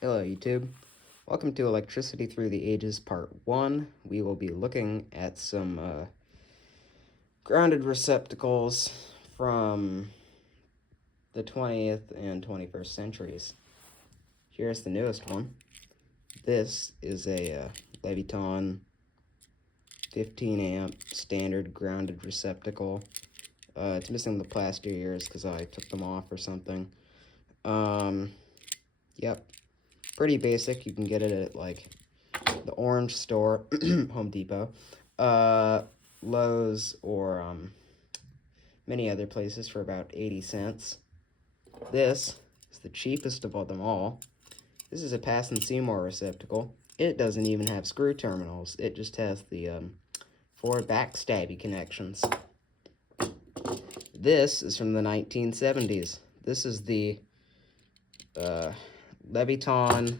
Hello YouTube, welcome to Electricity Through the Ages Part 1. We will be looking at some grounded receptacles from the 20th and 21st centuries. Here's the newest one. This is a Leviton 15 amp standard grounded receptacle. It's missing the plaster ears because I took them off or something. Yep, pretty basic. You can get it at like the Orange Store, Home Depot, Lowe's, or many other places for about 80 cents. This is the cheapest of them all. This is a Pass and Seymour receptacle. It doesn't even have screw terminals. It just has the 4 backstabby connections. This is from the 1970s. This is the Leviton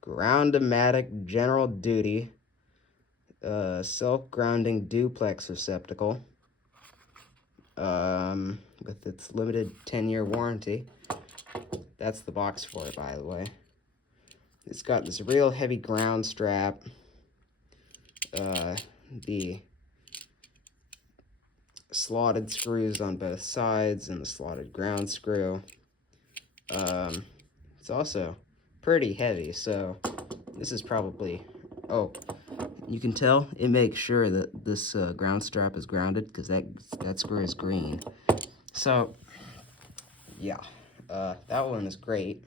Ground-O-Matic General Duty self-grounding duplex receptacle with its limited 10-year warranty. That's the box for it, by the way. It's got this real heavy ground strap, the slotted screws on both sides, and the slotted ground screw. It's also pretty heavy, so this is probably... Oh, you can tell it makes sure that this ground strap is grounded because that screw is green. So, yeah, that one is great.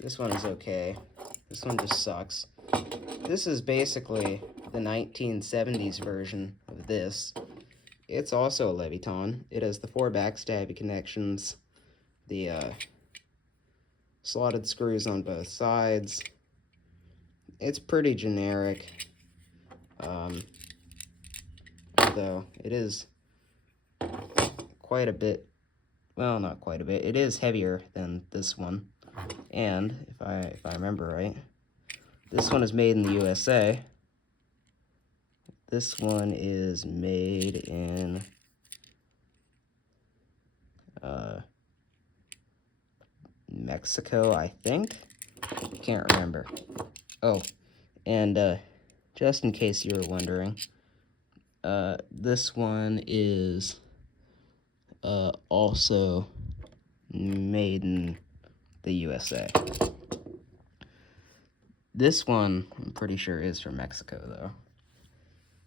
This one is okay. This one just sucks. This is basically the 1970s version of this. It's also a Leviton. It has the 4 backstabby connections, the slotted screws on both sides. It's pretty generic, although it is quite a bit, well, not quite a bit, it is heavier than this one. And if I remember right, this one is made in the USA. This one is made in Mexico, I think. Can't remember. Oh, and just in case you were wondering, this one is also made in the USA. This one, I'm pretty sure, is from Mexico, though.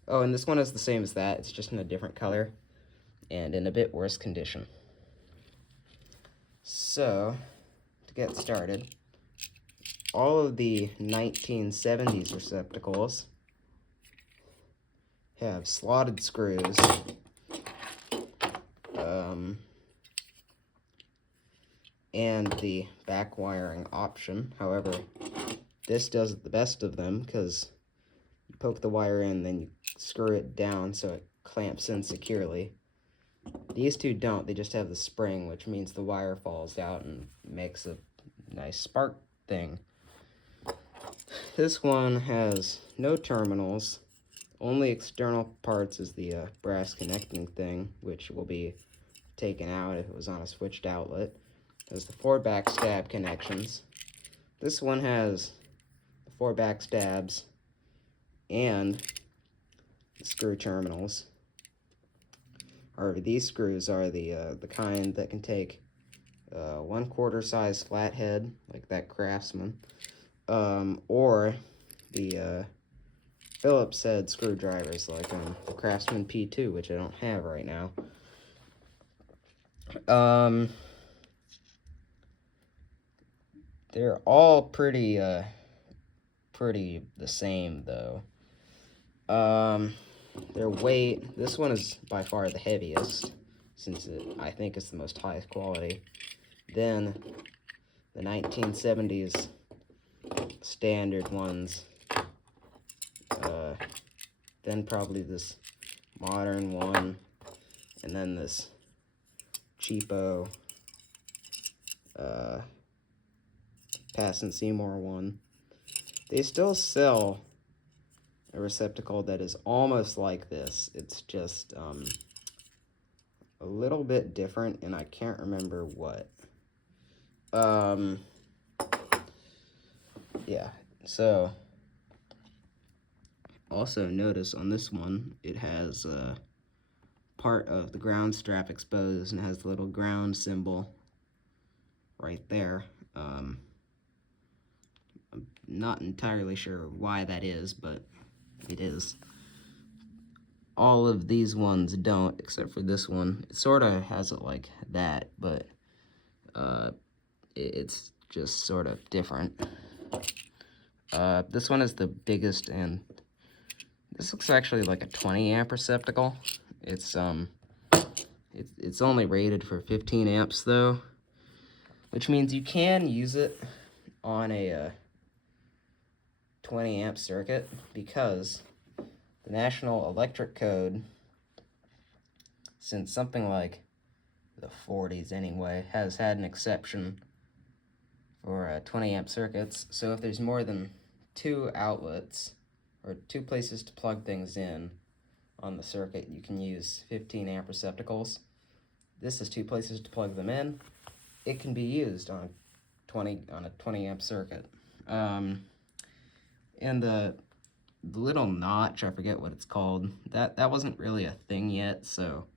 Oh, and this one is the same as that. It's just in a different color and in a bit worse condition. So, to get started, all of the 1970s receptacles have slotted screws, and the back wiring option. However, this does the best of them because you poke the wire in, then you screw it down so it clamps in securely. These two don't, they just have the spring, which means the wire falls out and makes a nice spark thing. This one has no terminals. Only external parts is the brass connecting thing, which will be taken out if it was on a switched outlet. It has the 4 backstab connections. This one has the 4 backstabs and the screw terminals. However, these screws are the kind that can take 1/4 size flathead, like that Craftsman, or the Phillips head screwdrivers, like the Craftsman P2, which I don't have right now. They're all pretty the same, though. Their weight, this one is by far the heaviest, since I think it's the most highest quality. Then the 1970s standard ones, then probably this modern one, and then this cheapo Pass and Seymour one. They still sell a receptacle that is almost like this. It's just a little bit different, and I can't remember what. Yeah, so also notice on this one it has part of the ground strap exposed and has the little ground symbol right there. I'm not entirely sure why that is, but it is. All of these ones don't, except for this one. It sort of has it like that, but it's just sort of different. This one is the biggest, and this looks actually like a 20 amp receptacle. It's only rated for 15 amps though, which means you can use it on a 20 amp circuit, because the National Electric Code, since something like the 40s anyway, has had an exception for 20 amp circuits. So if there's more than 2 outlets or 2 places to plug things in on the circuit, you can use 15 amp receptacles. This is 2 places to plug them in. It can be used on a 20 amp circuit. And the little notch, I forget what it's called, that wasn't really a thing yet, so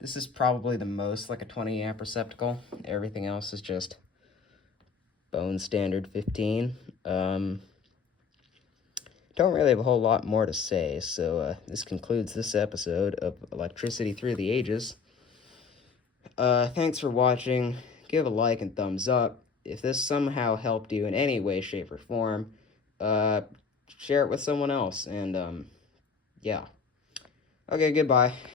this is probably the most like a 20 amp receptacle. Everything else is just bone standard 15. Don't really have a whole lot more to say, so this concludes this episode of Electricity Through the Ages. Thanks for watching. Give a like and thumbs up. If this somehow helped you in any way, shape, or form, share it with someone else, and yeah. Okay, goodbye.